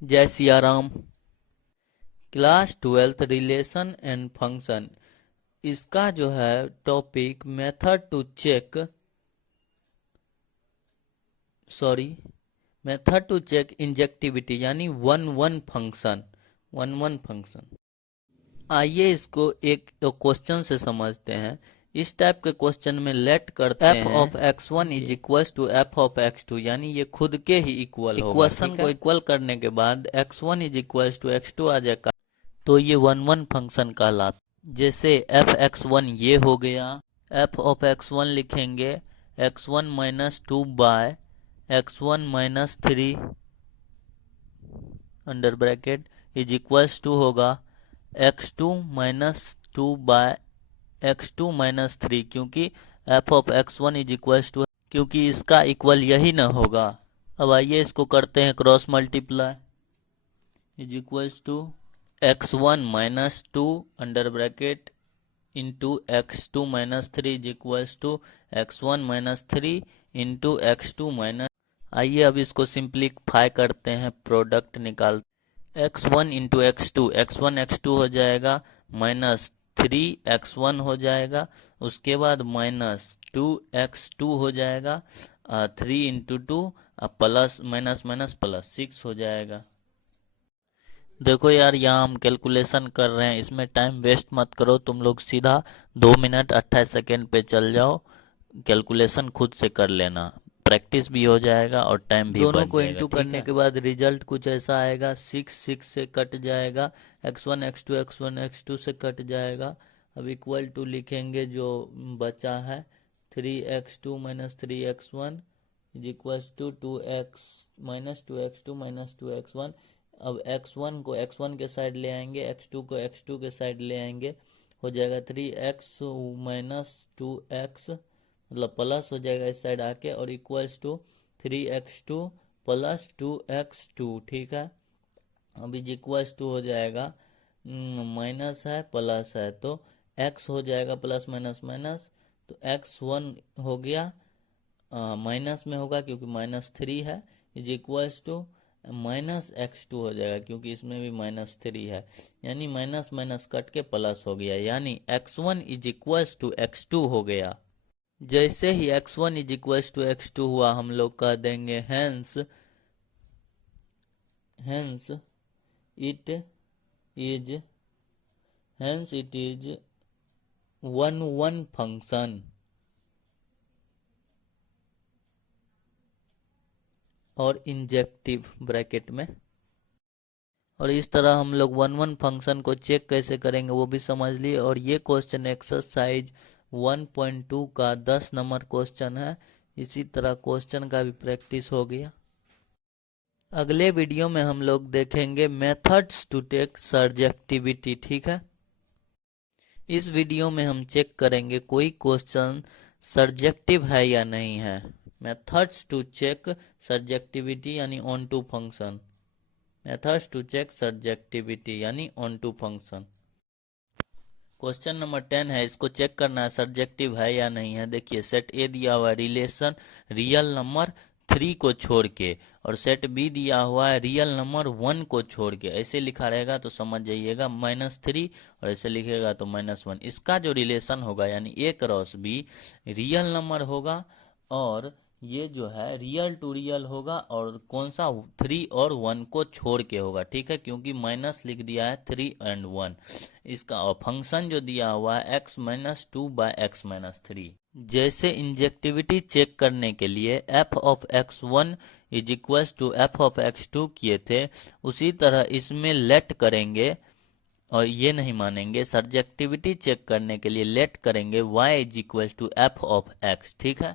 जय Siya Ram. Class 12th relation and function, इसका जो है topic method to check injectivity यानी वन वन फंक्शन। आइए इसको एक क्वेश्चन से समझते हैं। इस टाइप के क्वेश्चन में लेट करते हैं f of x1 is equal to F of x2, यानी ये खुद के ही इक्वल होगा। इक्वेशन को इक्वल करने के बाद x1 is equal to x2 आ जाएगा, तो ये वन फंक्शन कहलाता। जैसे एफ एक्स वन ये हो गया, एफ ऑफ एक्स वन लिखेंगे x1 minus two by x1 minus three under bracket is equals to होगा x2 minus two by x2 minus three, क्योंकि F of x1 is equals to, क्योंकि इसका equal यही ना होगा। अब आइए इसको करते हैं cross multiply, is equals to x1 minus two under bracket into x2 minus three is equals to x1 minus three into x2 minus. आइए अब इसको सिंप्लीफाई करते हैं, प्रोडक्ट निकाल x1 इंटू x1 x2 हो जाएगा, माइनस थ्री x1 हो जाएगा, उसके बाद माइनस टू x2 हो जाएगा, three into two plus minus minus plus six हो जाएगा। देखो यार, यहाँ हम कैलकुलेशन कर रहे हैं, इसमें टाइम वेस्ट मत करो, तुम लोग सीधा 2 मिनट 28 सेकेंड पे चल जाओ, कैलकुलेशन खुद से कर लेना, प्रैक्टिस भी हो जाएगा और टाइम भी दोनों को इंटू करने के बाद रिजल्ट कुछ ऐसा आएगा, 6 से कट जाएगा, x1 x2 से कट जाएगा। अब इक्वल टू लिखेंगे, जो बचा है 3x2 minus 3x1 is equal to 2x minus 2x2 minus 2x1। अब x1 को x1 के साइड ले आएंगे, x2 को x2 के साइड ले आएंगे, हो जाएगा 3x माइनस 2x, मतलब प्लस हो जाएगा इस साइड आके, और equals to 3x2 plus 2x2। ठीक है, अब इज इक्वल्स टू हो जाएगा, माइनस है प्लस है तो x हो जाएगा प्लस माइनस माइनस, तो x1 हो गया माइनस में होगा क्योंकि माइनस थ्री है, is equals to minus x2 हो जाएगा क्योंकि इसमें भी माइनस थ्री है, यानी माइनस माइनस कट के प्लस हो गया, यानी x1 is equals to x2 हो गया। जैसे ही x1 is equals to x2 हुआ, हम लोग कह देंगे hence it is one function, और इंजेक्टिव ब्रैकेट में। और इस तरह हम लोग वन फंक्शन को चेक कैसे करेंगे वो भी समझ लिए। और ये क्वेश्चन एक्सरसाइज 1.2 का 10 नंबर क्वेश्चन है, इसी तरह क्वेश्चन का भी प्रैक्टिस हो गया। अगले वीडियो में हम लोग देखेंगे मेथड्स टू टेक सर्जेक्टिविटी। ठीक है, इस वीडियो में हम चेक करेंगे कोई क्वेश्चन सर्जेक्टिव है या नहीं है। मेथड्स टू चेक सर्जेक्टिविटी यानी onto function, methods to check surjectivity यानी onto function. Question number 10 है, इसको चेक करना है सर्जेक्टिव है या नहीं है। देखिए, सेट ए दिया हुआ है रिलेशन रियल नंबर 3 को छोड़ के, और सेट बी दिया हुआ है रियल नंबर 1 को छोड़ के। ऐसे लिखा रहेगा तो समझ जाइएगा -3, और ऐसे लिखेगा तो -1। इसका जो रिलेशन होगा यानी ए क्रॉस बी रियल नंबर होगा, और ये जो है रियल टू रियल होगा, और कौन सा 3 और 1 को छोड़ के होगा। ठीक है, क्योंकि माइनस लिख दिया है 3 एंड 1 इसका, और फंक्शन जो दिया हुआ है x minus two by x minus three. जैसे इंजेक्टिविटी चेक करने के लिए f of x1 is equal to F of x2 किए थे, उसी तरह इसमें लेट करेंगे, और ये नहीं मानेंगे। सर्जेक्टिविटी चेक करने के लिए लेट करेंगे y is equal to F of x। ठीक है,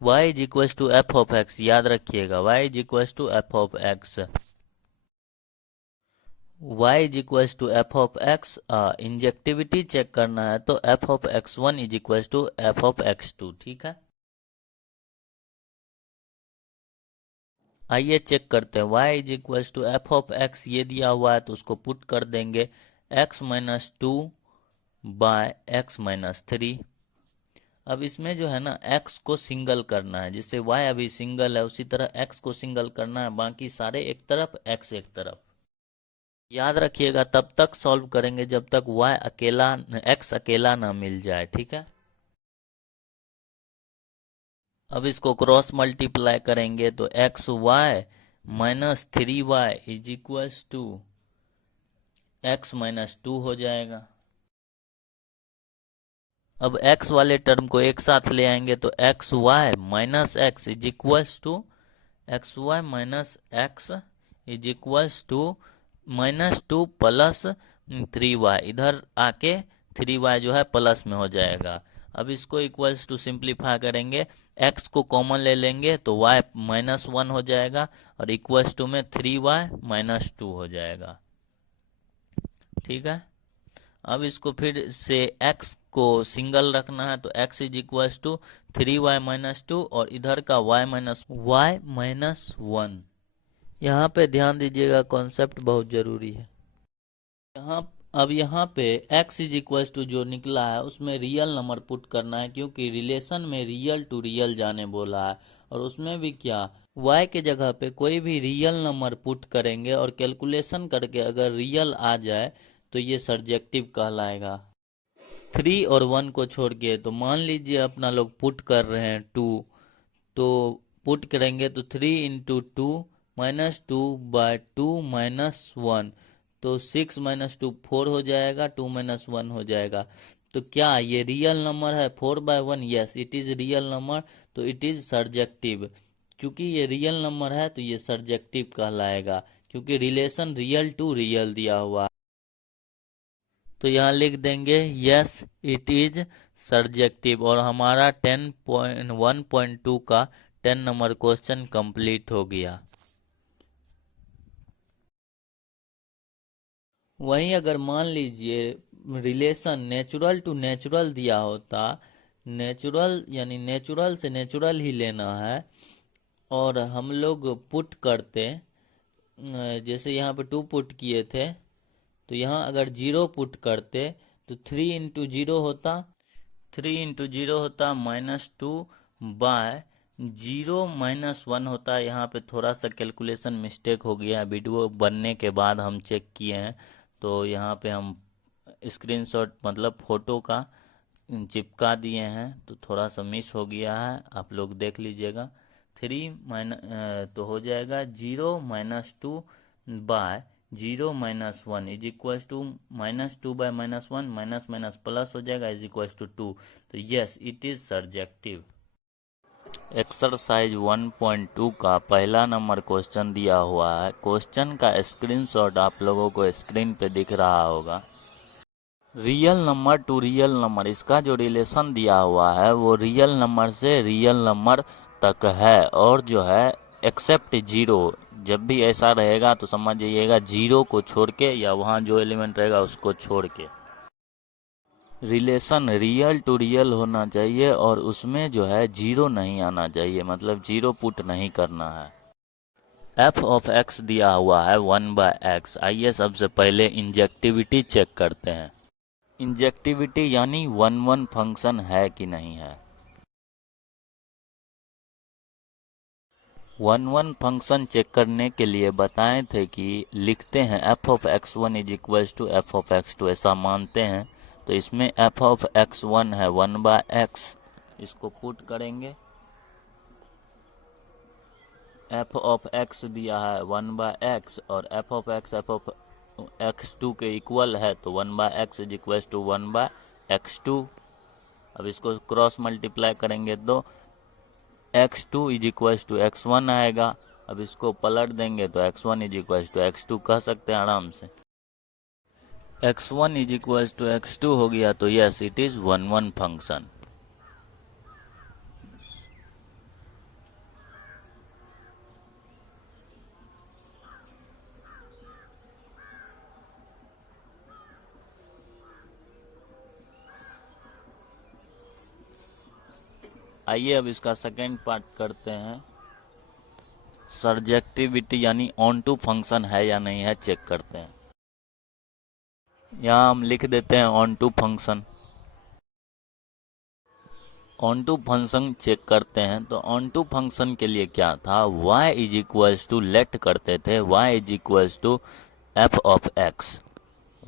y is equal to F of x, याद रखिएगा y is equal to F of x, y is equal to F of x। Injectivity check करना है तो f of x1 is equal to F of x2। ठीक है, आइए check करते हैं। y is equal to F of x ये दिया हुआ है तो उसको पुट कर देंगे x minus two by x minus three, अब इसमें जो है ना x को सिंगल करना है, जिससे y अभी सिंगल है उसी तरह x को सिंगल करना है, बाकी सारे एक तरफ x एक तरफ। याद रखिएगा तब तक सॉल्व करेंगे जब तक y अकेला x अकेला ना मिल जाए, ठीक है। अब इसको क्रॉस मल्टीप्लाई करेंगे तो x y minus 3y is equals to x minus 2 हो जाएगा। अब x वाले टर्म को एक साथ ले आएंगे तो x y minus x is equals to x y minus x is equals to -2 plus 3y, इधर आके 3y जो है प्लस में हो जाएगा। अब इसको इक्वल्स टू सिंप्लीफाई करेंगे, x को कॉमन ले लेंगे तो y -1 हो जाएगा और इक्वल्स टू में 3y माइनस 2 हो जाएगा, ठीक है। अब इसको फिर से x को सिंगल रखना है तो x is equals to 3y minus 2 और इधर का y माइनस 1। यहाँ पे ध्यान दीजिएगा, कॉन्सेप्ट बहुत जरूरी है। यहाँ पे x इज इक्वल्स टू जो निकला है उसमें रियल नंबर पुट करना है, क्योंकि रिलेशन में रियल टू रियल जाने बोला है। और उसमें भी क्या, y के जगह पे कोई भी रियल नंबर पुट करेंगे और कैलकुलेशन करके अगर रियल आ जाए तो ये सर्जेक्टिव कहलाएगा। 3 और 1 को छोड़ के, तो मान लीजिए अपना लोग पुट कर रहे हैं 2, तो पुट करेंगे तो 3 इंटू 2 -2 बाय 2 -1, तो 6 -2 4 हो जाएगा, 2 -1 हो जाएगा। तो क्या ये रियल नंबर है 4/1? Yes, it is real number, तो इट इज सर्जेक्टिव। क्योंकि ये रियल नंबर है तो ये सर्जेक्टिव कहलाएगा, क्योंकि रिलेशन रियल टू रियल दिया हुआ। तो यहाँ लिख देंगे यस इट इज सर्जेक्टिव, और हमारा 1.2 का 10 नंबर क्वेश्चन कंप्लीट हो गया। वहीं अगर मान लीजिए रिलेशन नेचुरल टू नेचुरल दिया होता, नेचुरल यानी नेचुरल से नेचुरल ही लेना है, और हम लोग पुट करते, जैसे यहाँ पे 2 पुट किए थे, तो यहाँ अगर 0 पुट करते तो 3 इंटू 0 होता, 3 इंटू 0 होता -2 बाय 0 -1 होता है। यहाँ पे थोड़ा सा कैलकुलेशन मिस्टेक हो गया है, वीडियो बनने के बाद हम चेक किए हैं, तो यहाँ पे हम स्क्रीनशॉट मतलब फ़ोटो का चिपका दिए हैं, तो थोड़ा सा मिस हो गया है, आप लोग देख लीजिएगा। 3 तो हो जाएगा 0 -2 by 0 -1 is equal to -2 by -1, minus minus plus हो जाएगा, इज इक्वल टू 2। तो yes it is surjective. Exercise 1.2 का पहला नंबर क्वेश्चन दिया हुआ है। क्वेश्चन का स्क्रीनशॉट आप लोगों को स्क्रीन पे दिख रहा होगा। Real number two real number, इसका जो रिलेशन दिया हुआ है वो रियल नंबर से रियल नंबर तक है, और जो है एक्सेप्ट 0, जब भी ऐसा रहेगा तो समझ जाइएगा 0 को छोड़ के या वहाँ जो एलिमेंट रहेगा उसको छोड़ के। रिलेशन रियल टू रियल होना चाहिए और उसमें जो है 0 नहीं आना चाहिए, मतलब 0 पुट नहीं करना है। f ऑफ x दिया हुआ है 1/x। आइए सबसे पहले इंजेक्टिविटी चेक करते हैं। इंजेक्टिविटी यानी 1 फंक्शन है कि नहीं है। 1 फंक्शन चेक करने के लिए बताए थे कि लिखते हैं f of x1 is equal to f of x2, ऐसा मानते हैं। तो इसमें f ऑफ x1 है 1/x, इसको पुट करेंगे। f ऑफ x दिया है 1/x और f ऑफ x2 के इक्वल है, तो 1/x is equal to 1/x2। अब इसको क्रॉस मल्टीप्लाई करेंगे तो x2 is equal to x1 आएगा। अब इसको पलट देंगे तो x1 is equal to x2 कह सकते हैं आराम से। x1 is equal to x2 हो गया, तो यस इट इज 1 फंक्शन। आइए अब इसका सेकेंड पार्ट करते हैं। सर्जेक्टिविटी यानी ऑन टू फंक्शन है या नहीं है चेक करते हैं। यहाँ हम लिख देते हैं onto function. Onto function check करते हैं। तो ऑन टू फंक्शन के लिए क्या था, y is equals to let करते थे y is equals to F of x.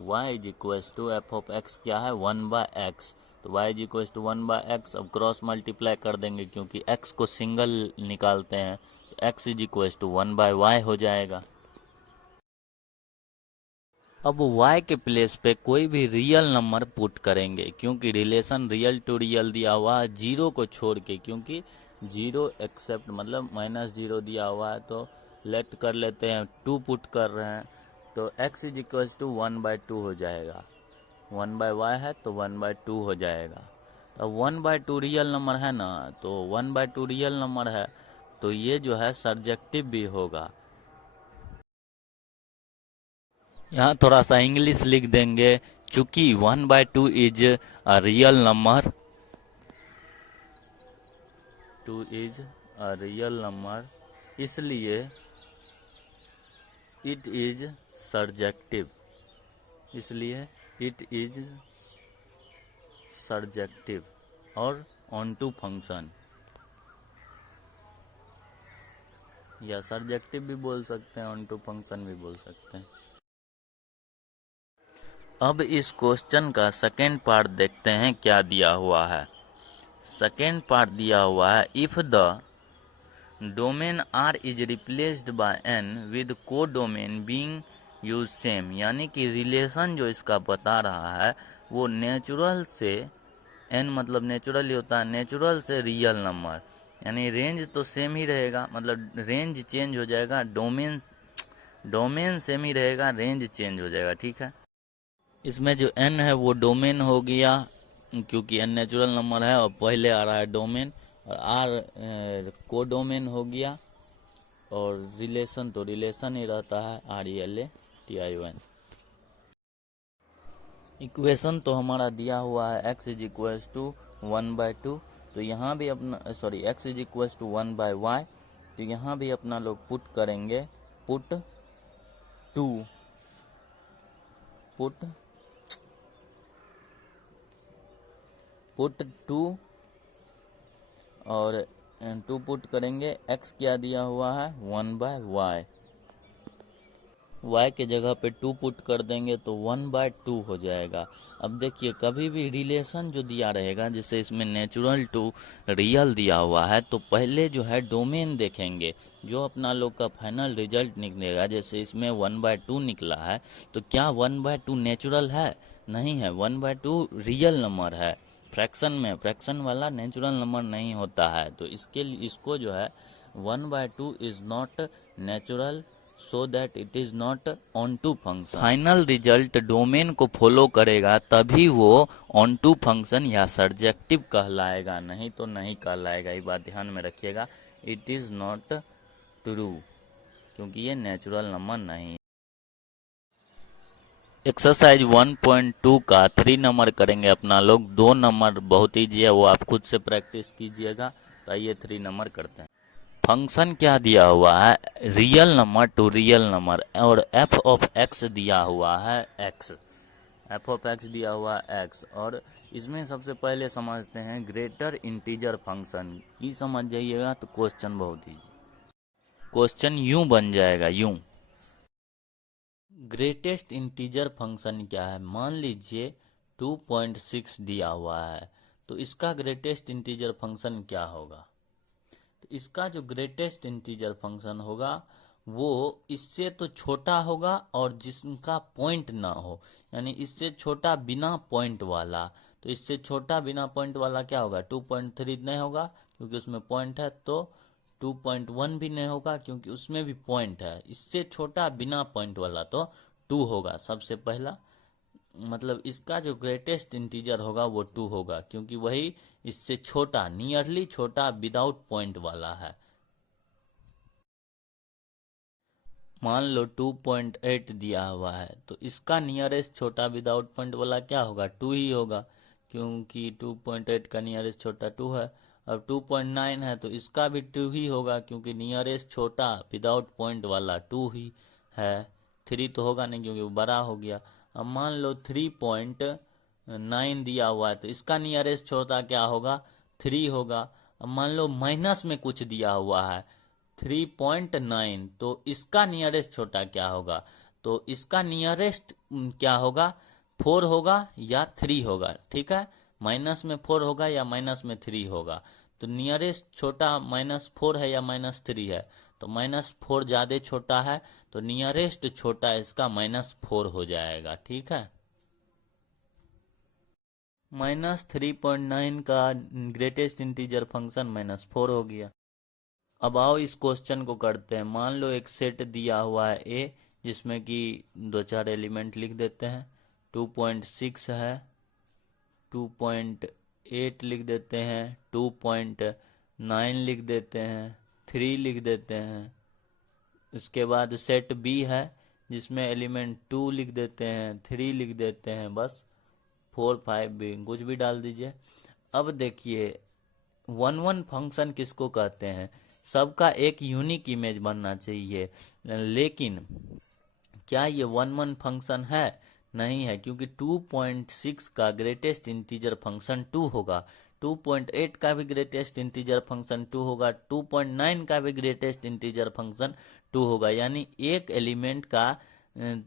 y is equals to F of x क्या है, 1/x। तो y is equals to 1/x। अब क्रॉस मल्टीप्लाई कर देंगे क्योंकि x को सिंगल निकालते हैं, तो x is equals to 1/y हो जाएगा। अब y के प्लेस पे कोई भी रियल नंबर पुट करेंगे क्योंकि रिलेशन रियल टू रियल दिया हुआ है, जीरो को छोड़ के, क्योंकि जीरो एक्सेप्ट मतलब -0 दिया हुआ है। तो लेट कर लेते हैं, 2 पुट कर रहे हैं, तो x इज इक्वल्स टू 1/2 हो जाएगा। 1/y है तो 1/2 हो जाएगा। तो 1/2 रियल नंबर है ना, तो 1/2 रियल नंबर है तो ये जो है सर्जेक्टिव भी होगा। यहाँ थोड़ा सा इंग्लिश लिख देंगे, चूंकि 1/2 is a real number, 2 is a real number, इसलिए इट इज सर्जेक्टिव, इसलिए इट इज सर्जेक्टिव और ऑन टू फंक्शन, या सर्जेक्टिव भी बोल सकते हैं, ऑन टू फंक्शन भी बोल सकते हैं। अब इस क्वेश्चन का सेकेंड पार्ट देखते हैं क्या दिया हुआ है। सेकेंड पार्ट दिया हुआ है, if the domain R is replaced by N with codomain being use same, यानी कि रिलेशन जो इसका बता रहा है वो नेचुरल से, एन मतलब नेचुरल ही होता है, नेचुरल से रियल नंबर, यानी रेंज तो सेम ही रहेगा, मतलब रेंज चेंज हो जाएगा, डोमेन डोमेन सेम ही रहेगा, रेंज चेंज हो जाएगा। ठीक है, इसमें जो एन है वो डोमेन हो गया क्योंकि एन नेचुरल नंबर है और पहले आ रहा है डोमेन, और आर को डोमेन हो गया, और रिलेशन तो रिलेशन ही रहता है, RELATION। इक्वेशन तो हमारा दिया हुआ है x इज इक्वल्स टू 1/2, तो यहाँ भी अपना x is equals to 1/y, तो यहाँ भी अपना लोग पुट करेंगे, पुट 2 पुट 2 और 2 पुट करेंगे, x क्या दिया हुआ है 1/y, y के जगह पे 2 पुट कर देंगे तो 1/2 हो जाएगा। अब देखिए कभी भी रिलेशन जो दिया रहेगा, जैसे इसमें नेचुरल टू रियल दिया हुआ है, तो पहले जो है डोमेन देखेंगे, जो अपना लोग का फाइनल रिजल्ट निकलेगा, जैसे इसमें 1/2 निकला है, तो क्या 1/2 नेचुरल है? नहीं है, 1/2 रियल नंबर है। फ्रैक्शन में फ्रैक्शन वाला नेचुरल नंबर नहीं होता है, तो इसके लिए इसको जो है 1/2 is not natural, so that it is not onto function. Final result domain को फॉलो करेगा तभी वो ऑन टू फंक्शन या सर्जेक्टिव कहलाएगा, नहीं तो नहीं कहलाएगा। ये बात ध्यान में रखिएगा, इट इज नॉट ट्रू, क्योंकि ये नेचुरल नंबर नहीं है। एक्सरसाइज 1.2 का 3 नंबर करेंगे अपना लोग, 2 नंबर बहुत ईजी है, वो आप खुद से प्रैक्टिस कीजिएगा। तो आइए 3 नंबर करते हैं। फंक्शन क्या दिया हुआ है, real number two real number, और एफ ऑफ एक्स दिया हुआ है एक्स, एफ ऑफ एक्स दिया हुआ है एक्स। और इसमें सबसे पहले समझते हैं ग्रेटर इंटीजर फंक्शन, ये समझ जाइएगा तो क्वेश्चन बहुत ही, क्वेश्चन यूं बन जाएगा, यूं ग्रेटेस्ट इंटीजर फंक्शन क्या है, मान लीजिए 2.6 दिया हुआ है, तो इसका ग्रेटेस्ट इंटीजर फंक्शन क्या होगा। तो इसका जो ग्रेटेस्ट इंटीजर फंक्शन होगा वो इससे तो छोटा होगा और जिसका पॉइंट ना हो, यानी इससे छोटा बिना पॉइंट वाला, तो इससे छोटा बिना पॉइंट वाला क्या होगा, 2.3 नहीं होगा क्योंकि उसमें पॉइंट है, तो 2.1 भी नहीं होगा क्योंकि उसमें भी पॉइंट है। इससे छोटा बिना पॉइंट वाला तो 2 होगा सबसे पहला, मतलब इसका जो ग्रेटेस्ट इंटीजर होगा वो 2 होगा क्योंकि वही इससे छोटा, नियरली छोटा विदाउट पॉइंट वाला है। मान लो 2.8 दिया हुआ है, तो इसका नियरेस्ट छोटा विदाउट पॉइंट वाला क्या होगा, 2 ही होगा क्योंकि 2.8 का नियरेस्ट छोटा 2 है। अब 2.9 है तो इसका भी 2 ही होगा क्योंकि नियरेस्ट छोटा विदाउट पॉइंट वाला 2 ही है, 3 तो होगा नहीं क्योंकि वो बड़ा हो गया। अब मान लो 3.9 दिया हुआ है, तो इसका नियरेस्ट छोटा क्या होगा, 3 होगा। अब मान लो माइनस में कुछ दिया हुआ है 3.9, तो इसका नियरेस्ट छोटा क्या होगा? तो इसका नियरेस्ट क्या होगा? 4 होगा या 3 होगा, ठीक है। माइनस में 4 होगा या माइनस में 3 होगा। तो नियरेस्ट छोटा -4 है या -3 है? तो -4 ज़्यादा छोटा है, तो नियरेस्ट छोटा इसका -4 हो जाएगा, ठीक है। -3.9 का ग्रेटेस्ट इंटीजर फंक्शन -4 हो गया। अब आओ इस क्वेश्चन को करते हैं। मान लो एक सेट दिया हुआ है ए, जिसमें कि 2-4 एलिमेंट लिख देते हैं। 2.6 है, 2.8 लिख देते हैं, 2.9 लिख देते हैं, 3 लिख देते हैं। उसके बाद सेट बी है, जिसमें एलिमेंट 2 लिख देते हैं, 3 लिख देते हैं, बस 4 5 भी कुछ भी डाल दीजिए। अब देखिए 1 1 फंक्शन किसको कहते हैं? सबका एक यूनिक इमेज बनना चाहिए, लेकिन क्या ये 1 1 फंक्शन है? नहीं है, क्योंकि 2.6 का ग्रेटेस्ट इंटीजर फंक्शन 2 होगा, 2.8 का भी ग्रेटेस्ट इंटीजर फंक्शन 2 होगा, 2.9 का भी ग्रेटेस्ट इंटीजर फंक्शन 2 होगा। यानी एक एलिमेंट का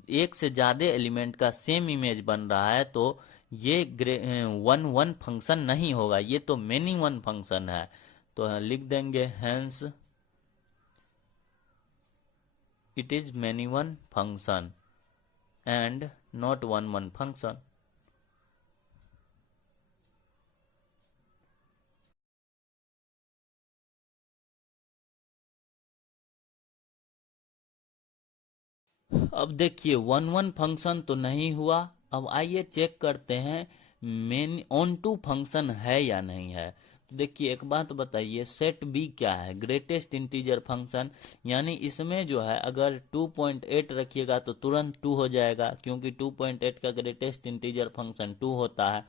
एक से ज़्यादा एलिमेंट का सेम इमेज बन रहा है, तो ये 1 1 फंक्शन नहीं होगा, ये तो मेनी वन फंक्शन है। तो लिख देंगे hence it is many one function and not 1 1 function। अब देखिए 1 1 फंक्शन तो नहीं हुआ। अब आइए चेक करते हैं मेन ऑन टू फंक्शन है या नहीं है। तो देखिए एक बात बताइए, सेट बी क्या है? Greatest integer function. यानी इसमें जो है अगर 2.8 रखिएगा तो तुरंत 2 हो जाएगा, क्योंकि 2.8 का ग्रेटेस्ट इंटीजर फंक्शन 2 होता है।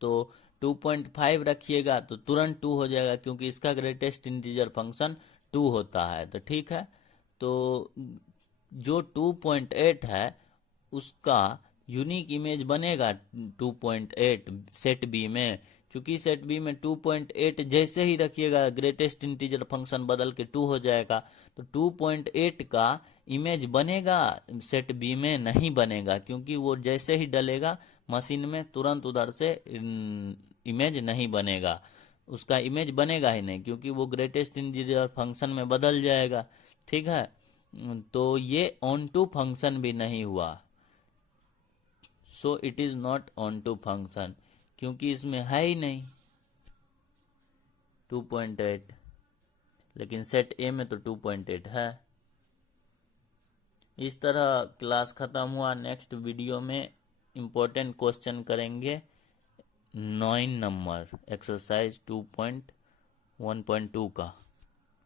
तो 2.5 रखिएगा तो तुरंत 2 हो जाएगा, क्योंकि इसका ग्रेटेस्ट इंटीजर फंक्शन 2 होता है। तो ठीक है, तो जो 2.8 है उसका यूनिक इमेज बनेगा 2.8 सेट बी में। क्योंकि सेट बी में 2.8 जैसे ही रखिएगा ग्रेटेस्ट इंटीजर फंक्शन बदल के 2 हो जाएगा। तो 2.8 का इमेज बनेगा सेट बी में? नहीं बनेगा, क्योंकि वो जैसे ही डलेगा मशीन में तुरंत उधर से इमेज नहीं बनेगा, उसका इमेज बनेगा ही नहीं, क्योंकि वो ग्रेटेस्ट इंटीजर फंक्शन में बदल जाएगा, ठीक है। तो ये ऑन टू फंक्शन भी नहीं हुआ, so it is not onto function, क्योंकि इसमें है ही नहीं 2.8, लेकिन सेट ए में तो 2.8 है। इस तरह क्लास ख़त्म हुआ। नेक्स्ट वीडियो में इम्पोर्टेंट क्वेश्चन करेंगे 9 नंबर एक्सरसाइज 2.1.2 का।